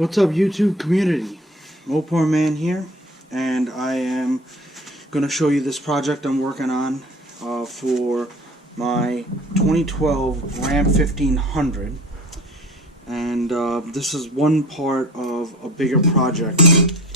What's up, YouTube community? Poor Man here, and I am going to show you this project I'm working on for my 2012 Ram 1500, and this is one part of a bigger project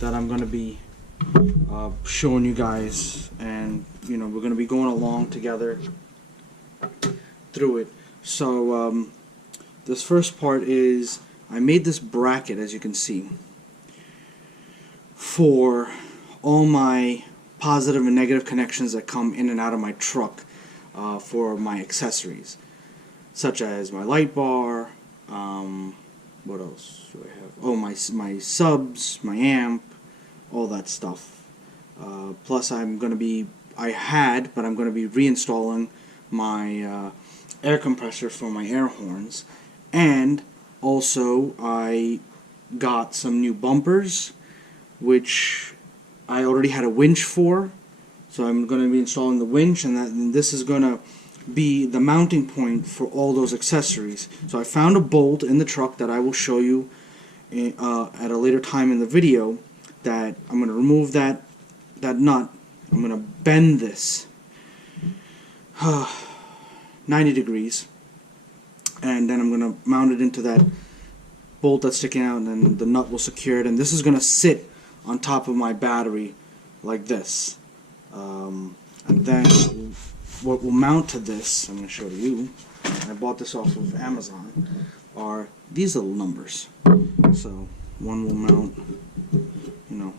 that I'm going to be showing you guys, and we're going to be going along together through it. So this first part is I made this bracket, as you can see, for all my positive and negative connections that come in and out of my truck for my accessories, such as my light bar, what else do I have? Oh, my subs, my amp, all that stuff. Plus I'm going to be reinstalling my air compressor for my air horns, and also I got some new bumpers, which I already had a winch for, so I'm going to be installing the winch, and this is going to be the mounting point for all those accessories. So I found a bolt in the truck that I will show you at a later time in the video, that I'm going to remove that nut. I'm going to bend this 90 degrees, and then I'm going to mount it into that bolt that's sticking out, and then the nut will secure it, and this is going to sit on top of my battery like this. And then what will mount to this, I'm going to show you, I bought this off of Amazon, are these little numbers. So one will mount, I'm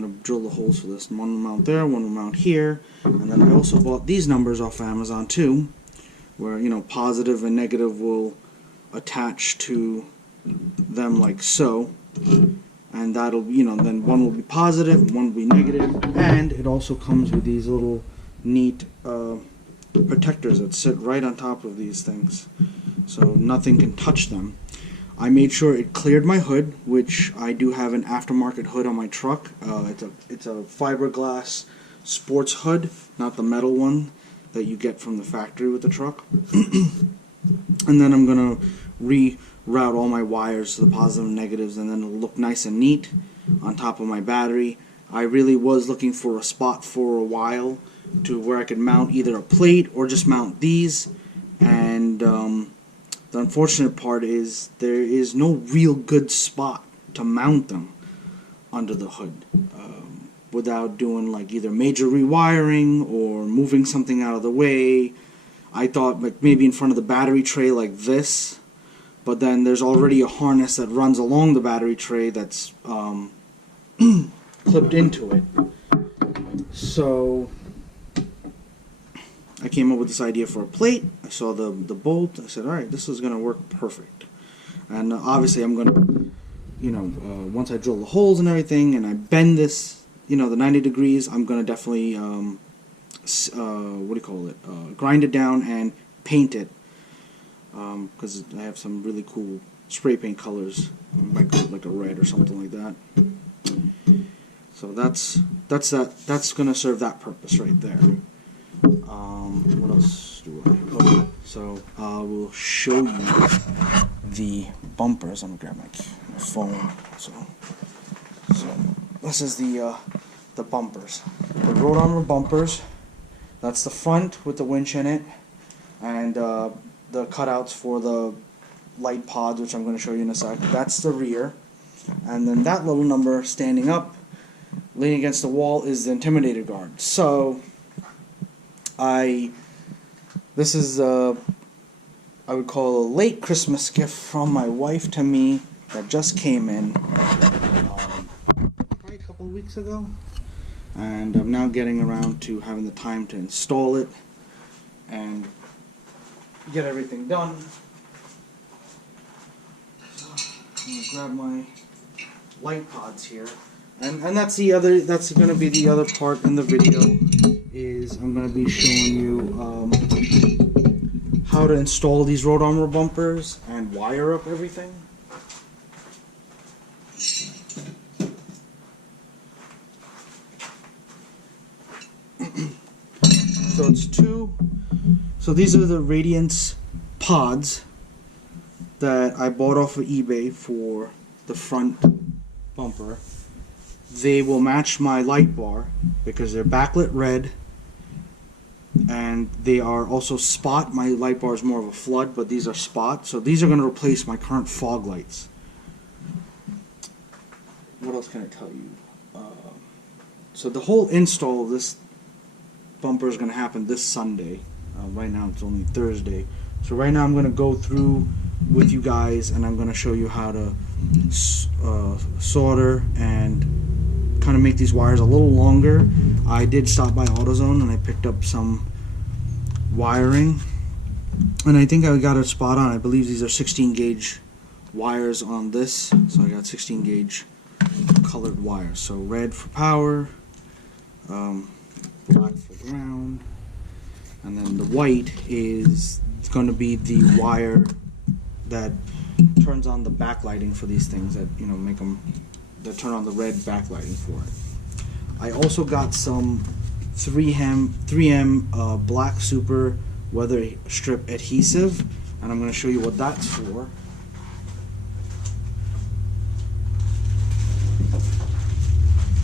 going to drill the holes for this, and one will mount there, one will mount here, and then I also bought these numbers off of Amazon too, where positive and negative will attach to them like so, and that'll then one will be positive and one will be negative. And it also comes with these little neat protectors that sit right on top of these things, so nothing can touch them. I made sure it cleared my hood, which I do have an aftermarket hood on my truck. It's a fiberglass sports hood, not the metal one that you get from the factory with the truck. And then I'm going to reroute all my wires to the positive and negatives, and then it'll look nice and neat on top of my battery. I really was looking for a spot for a while to where I could mount either a plate or just mount these, and the unfortunate part is there is no real good spot to mount them under the hood without doing like either major rewiring or moving something out of the way. I thought like maybe in front of the battery tray like this, but then there's already a harness that runs along the battery tray that's clipped into it. So I came up with this idea for a plate. I saw the bolt. I said, alright, this is going to work perfect. And obviously I'm going to, once I drill the holes and everything and I bend this, the 90 degrees, I'm going to definitely, grind it down and paint it. Because I have some really cool spray paint colors, like a red or something like that. So that's going to serve that purpose right there. What else do I have? Okay, so I will show you the bumpers. I'm gonna grab my phone. So this is the bumpers, the roadarmor bumpers. That's the front with the winch in it, and the cutouts for the light pods, which I'm going to show you in a sec. That's the rear, and then that little number standing up, leaning against the wall, is the intimidator guard. So this is I would call a late Christmas gift from my wife to me that just came in probably a couple of weeks ago, and I'm now getting around to having the time to install it and get everything done. So I'm gonna grab my light pods here, and that's going to be the other part in the video. Is I'm going to be showing you how to install these roadarmor bumpers and wire up everything. So these are the radiance pods that I bought off of eBay for the front bumper. They will match my light bar because they're backlit red, and they are also spot. My light bar is more of a flood, but these are spot. So these are going to replace my current fog lights. What else can I tell you? So the whole install of this bumper is going to happen this Sunday. Right now it's only Thursday. So right now I'm going to go through with you guys, and I'm going to show you how to solder and kind of make these wires a little longer. I did stop by AutoZone and I picked up some wiring, and I think I got it spot on. I believe these are 16 gauge wires on this, so I got 16 gauge colored wires. So red for power, black for ground, and then the white is going to be the wire that turns on the backlighting for these things, that make them, that turn on the red backlighting for it. I also got some 3M black super weather strip adhesive, and I'm going to show you what that's for.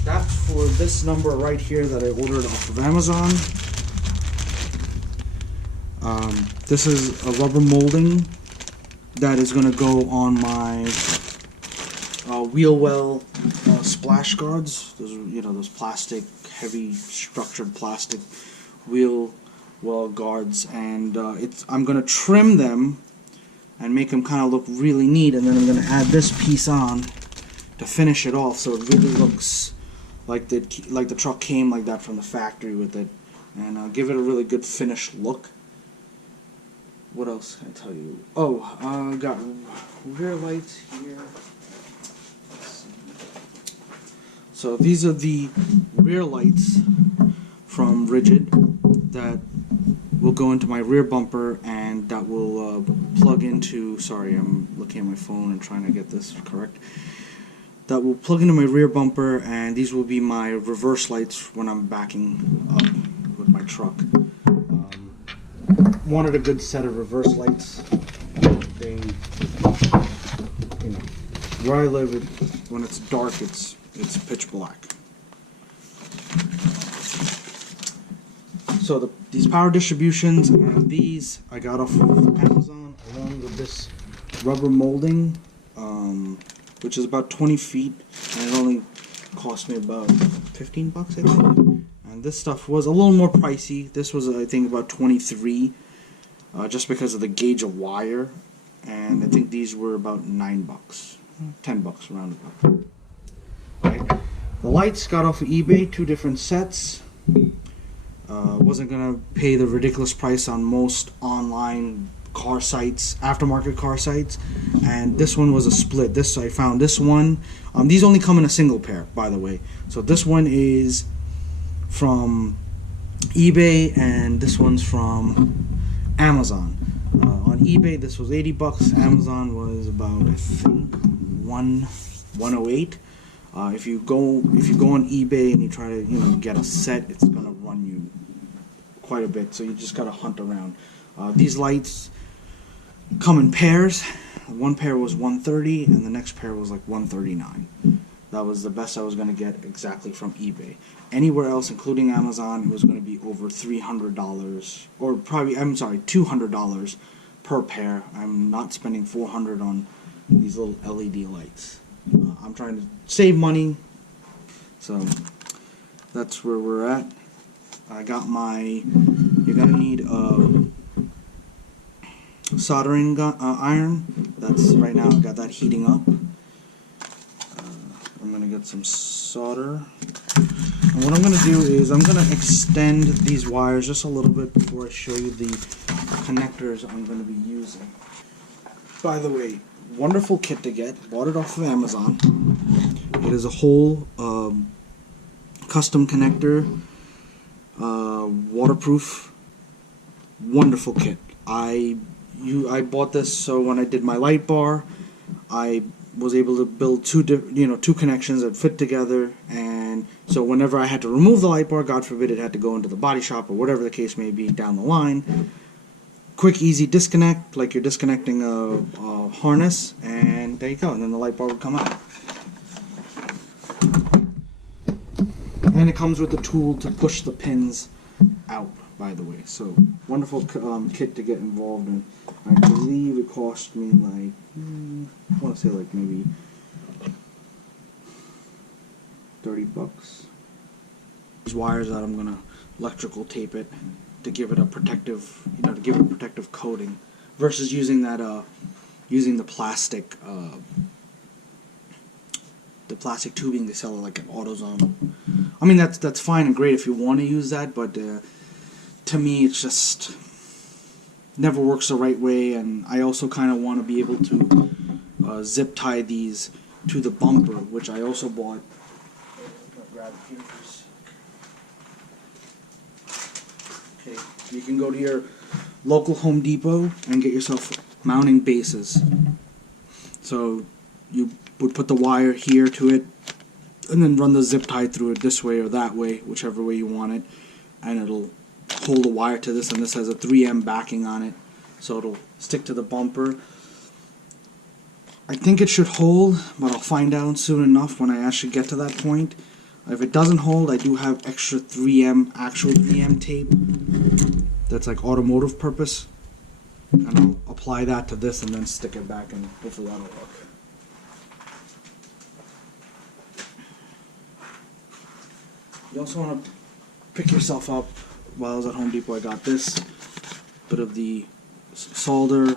That's for this number right here that I ordered off of Amazon. This is a rubber molding that is going to go on my wheel well splash guards. Those are, those plastic, heavy structured plastic wheel well guards, and I'm going to trim them and make them kind of look really neat, and then I'm going to add this piece on to finish it off, so it really looks like the truck came like that from the factory with it, and give it a really good finished look. What else can I tell you? Oh, I got rear lights here. So these are the rear lights from Rigid that will go into my rear bumper, and that will plug into, sorry, I'm looking at my phone and trying to get this correct. That will plug into my rear bumper, and these will be my reverse lights when I'm backing up with my truck. Wanted a good set of reverse lights. They, where I live, when it's dark, it's pitch black. So these power distributions and these I got off of Amazon, along with this rubber molding, which is about 20 feet, and it only cost me about 15 bucks, I think. And this stuff was a little more pricey. This was, I think, about 23, just because of the gauge of wire. And I think these were about 9 bucks, 10 bucks around about. Right. The lights got off of eBay, 2 different sets. Wasn't gonna pay the ridiculous price on most online car sites, aftermarket car sites, and this one was a split. I found this one. These only come in a single pair, by the way. So this one is from eBay, and this one's from Amazon. On eBay, this was 80 bucks. Amazon was about, I think, 108. If you go on eBay and you try to get a set, it's gonna run you quite a bit. So you just gotta hunt around. These lights come in pairs. One pair was 130, and the next pair was like 139. That was the best I was gonna get exactly from eBay. Anywhere else, including Amazon, it was gonna be over $300, or probably, I'm sorry, $200 per pair. I'm not spending $400 on these little LED lights. I'm trying to save money, so that's where we're at. I got you're gonna need a soldering iron. That's right now, I got that heating up. I'm gonna get some solder, and what I'm gonna do is I'm gonna extend these wires just a little bit before I show you the connectors I'm gonna be using. By the way, wonderful kit to get. Bought it off of Amazon. It is a whole custom connector, waterproof, wonderful kit. I bought this so when I did my light bar, I was able to build two connections that fit together, and so whenever I had to remove the light bar, God forbid it had to go into the body shop or whatever the case may be down the line, quick, easy disconnect, like you're disconnecting a harness, and there you go, and then the light bar would come out. And it comes with a tool to push the pins out, by the way. So, wonderful kit to get involved in. I believe it cost me like, I want to say like maybe $30. These wires that I'm gonna electrical tape it to give it a protective, to give it a protective coating, versus using that, using the plastic tubing they sell at like an AutoZone. I mean, that's fine and great if you want to use that, but to me it's just never works the right way. And I also kind of want to be able to zip tie these to the bumper, which I also bought. Grab it here for a sec. Okay, you can go to your local Home Depot and get yourself mounting bases. So you would put the wire here to it, and then run the zip tie through it this way or that way, whichever way you want it, and it'll hold the wire to this, and this has a 3M backing on it, so it'll stick to the bumper. I think it should hold, but I'll find out soon enough when I actually get to that point. If it doesn't hold, I do have extra 3M, actual 3M tape that's like automotive purpose, and I'll apply that to this and then stick it back, and hopefully that'll work. You also want to pick yourself up. While I was at Home Depot, I got this bit of the solder,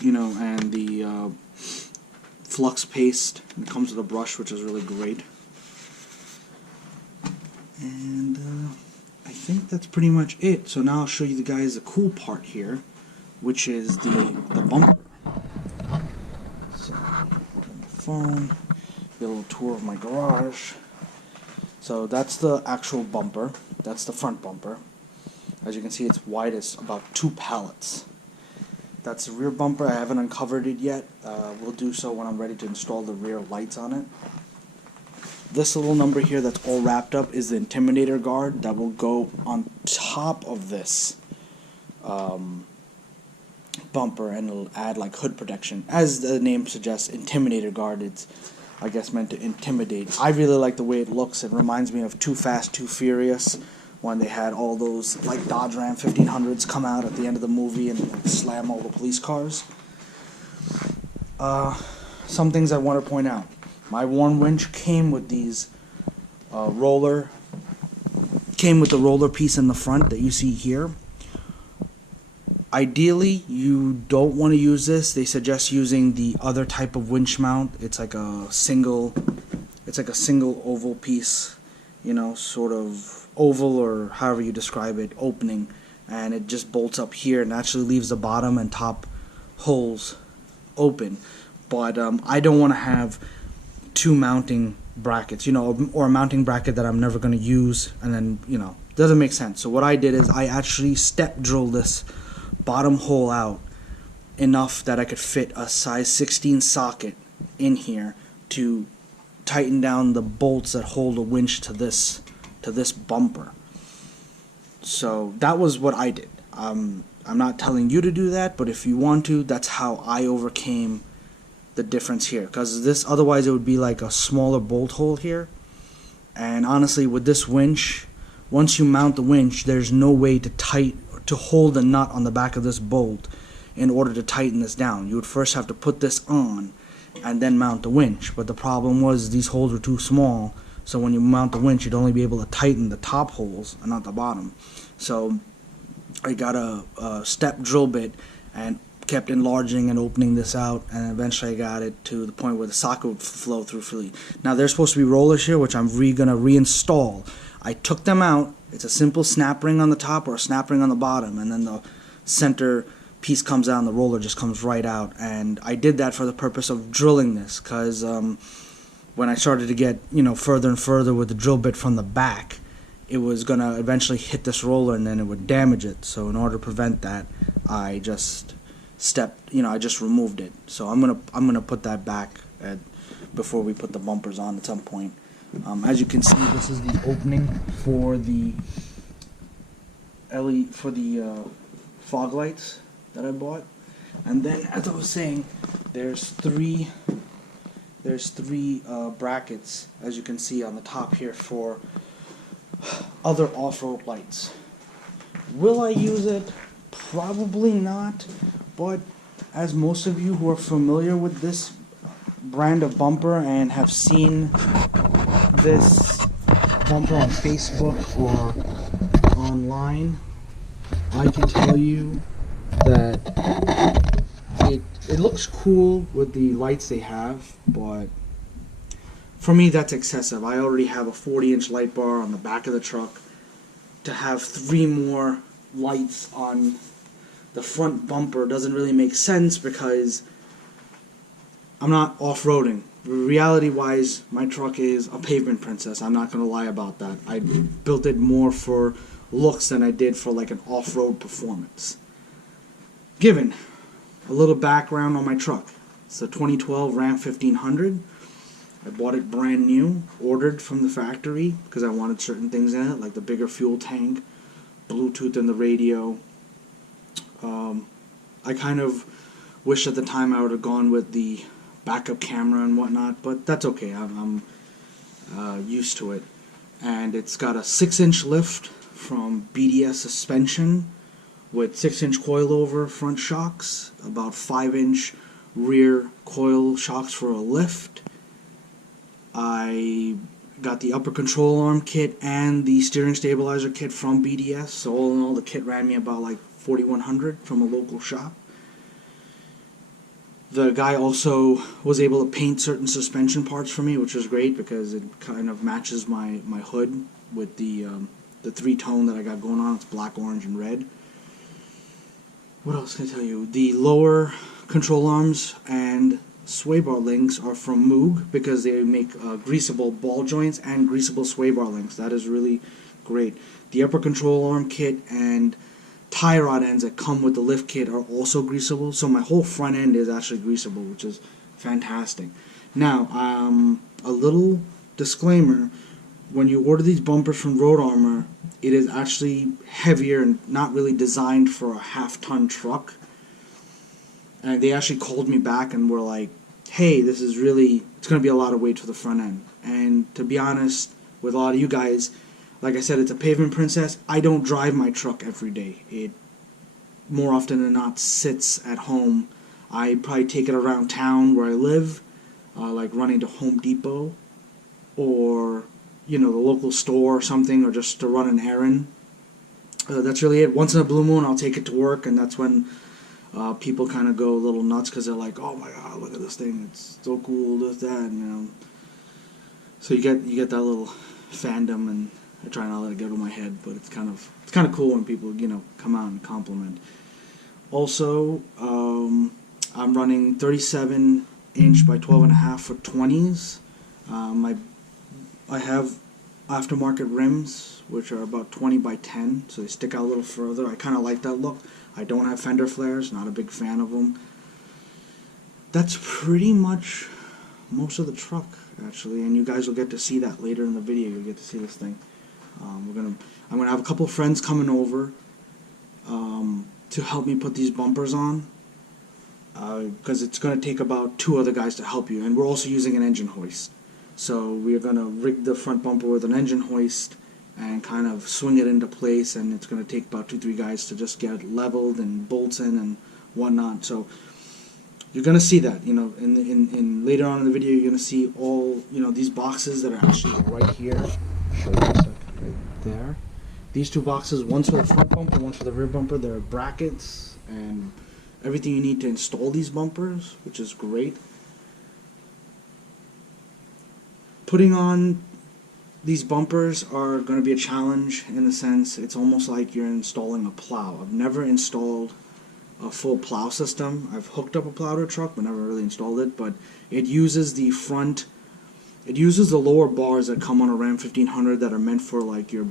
and the flux paste. And it comes with a brush, which is really great. And I think that's pretty much it. So now I'll show you guys the cool part here, which is the bumper. So, on my phone, get a little tour of my garage. So that's the actual bumper. That's the front bumper. As you can see, it's wide as about 2 pallets. That's the rear bumper. I haven't uncovered it yet. We'll do so when I'm ready to install the rear lights on it. This little number here that's all wrapped up is the Intimidator guard that will go on top of this bumper, and it'll add like hood protection. As the name suggests, Intimidator guard, it's I guess meant to intimidate. I really like the way it looks. It reminds me of Too Fast, Too Furious, when they had all those like Dodge Ram 1500s come out at the end of the movie and like, slam all the police cars. Some things I want to point out. My one winch came with these came with the roller piece in the front that you see here. Ideally, you don't want to use this. They suggest using the other type of winch mount. It's like a single oval piece, sort of oval, or however you describe it, opening, and it just bolts up here and actually leaves the bottom and top holes open. But I don't want to have 2 mounting brackets, or a mounting bracket that I'm never going to use, and then, doesn't make sense. So what I did is I actually step drilled this bottom hole out enough that I could fit a size 16 socket in here to tighten down the bolts that hold a winch to this bumper. So that was what I did. I'm not telling you to do that, but if you want to, that's how I overcame the difference here, because this, otherwise it would be like a smaller bolt hole here. And honestly, with this winch, once you mount the winch, there's no way to hold the nut on the back of this bolt in order to tighten this down. You would first have to put this on and then mount the winch. But the problem was these holes were too small, so when you mount the winch, you'd only be able to tighten the top holes and not the bottom. So I got a step drill bit and kept enlarging and opening this out, and eventually I got it to the point where the socket would flow through freely. Now there's supposed to be rollers here, which I'm gonna reinstall. I took them out. It's a simple snap ring on the top or a snap ring on the bottom, and then the center piece comes out and the roller just comes right out. And I did that for the purpose of drilling this, because when I started to get further and further with the drill bit from the back, it was gonna eventually hit this roller and then it would damage it. So in order to prevent that, I just I just removed it. So I'm gonna put that back before we put the bumpers on at some point. As you can see, this is the opening for the fog lights. that I bought. And then, as I was saying, there's three brackets, as you can see on the top here, for other off-road lights. Will I use it? Probably not, but as most of you who are familiar with this brand of bumper and have seen this bumper on Facebook or online, I can tell you that it looks cool with the lights they have, but for me that's excessive. I already have a 40-inch light bar on the back of the truck. To have 3 more lights on the front bumper doesn't really make sense because I'm not off-roading. Reality-wise, my truck is a pavement princess. I'm not going to lie about that. I built it more for looks than I did for like an off-road performance. Given a little background on my truck. It's a 2012 Ram 1500. I bought it brand new, ordered from the factory because I wanted certain things in it, like the bigger fuel tank, Bluetooth in the radio. I kind of wish at the time I would have gone with the backup camera and whatnot, but that's okay. I'm used to it. And it's got a 6-inch lift from BDS suspension with 6-inch coilover front shocks, about 5-inch rear coil shocks for a lift. I got the upper control arm kit and the steering stabilizer kit from BDS, so all in all the kit ran me about like $4,100 from a local shop. The guy also was able to paint certain suspension parts for me, which was great because it kind of matches my hood with the 3-tone that I got going on. It's black, orange, and red. What else can I tell you? The lower control arms and sway bar links are from Moog because they make greasable ball joints and greasable sway bar links. That is really great. The upper control arm kit and tie rod ends that come with the lift kit are also greasable, so my whole front end is actually greasable, which is fantastic. Now, a little disclaimer: when you order these bumpers from roadarmor, it is actually heavier and not really designed for a half-ton truck. And they actually called me back and were like, hey, this is really, it's going to be a lot of weight for the front end. And to be honest, with a lot of you guys, like I said, it's a pavement princess. I don't drive my truck every day. It, more often than not, sits at home. I probably take it around town where I live, like running to Home Depot or, you know, the local store or something, or just to run an errand. That's really it. Once in a blue moon, I'll take it to work, and that's when people kind of go a little nuts because they're like, "Oh my God, look at this thing! It's so cool, this, that," and, you know. So you get that little fandom, and I try not to let it get to my head, but it's kind of cool when people, you know, come out and compliment. Also, I'm running 37-inch by 12.5 for 20s. I have aftermarket rims, which are about 20 by 10, so they stick out a little further. I kind of like that look. I don't have fender flares, not a big fan of them. That's pretty much most of the truck, actually, and you guys will get to see that later in the video. You'll get to see this thing. I'm gonna have a couple of friends coming over to help me put these bumpers on, because it's gonna take about 2 other guys to help you, and we're also using an engine hoist. So we're gonna rig the front bumper with an engine hoist and kind of swing it into place, and it's going to take about 2-3 guys to just get it leveled and bolts in and whatnot. So you're going to see that, you know, in later on in the video, you're going to see all, you know, these boxes that are actually right here. I'll show you a sec, right there. These 2 boxes, one's for the front bumper, one's for the rear bumper. They're brackets and everything you need to install these bumpers, which is great. Putting on these bumpers are going to be a challenge in the sense it's almost like you're installing a plow. I've never installed a full plow system. I've hooked up a plow to a truck but never really installed it, but it uses the lower bars that come on a Ram 1500 that are meant for like your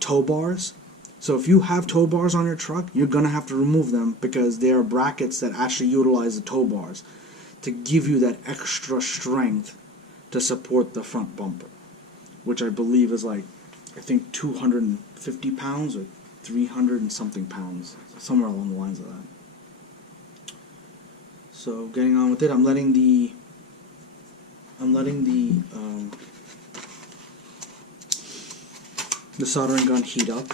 tow bars. So if you have tow bars on your truck, you're going to have to remove them because they are brackets that actually utilize the tow bars to give you that extra strength to support the front bumper, which I believe is like, I think 250 pounds or 300 and something pounds, somewhere along the lines of that. So getting on with it, I'm letting the soldering gun heat up.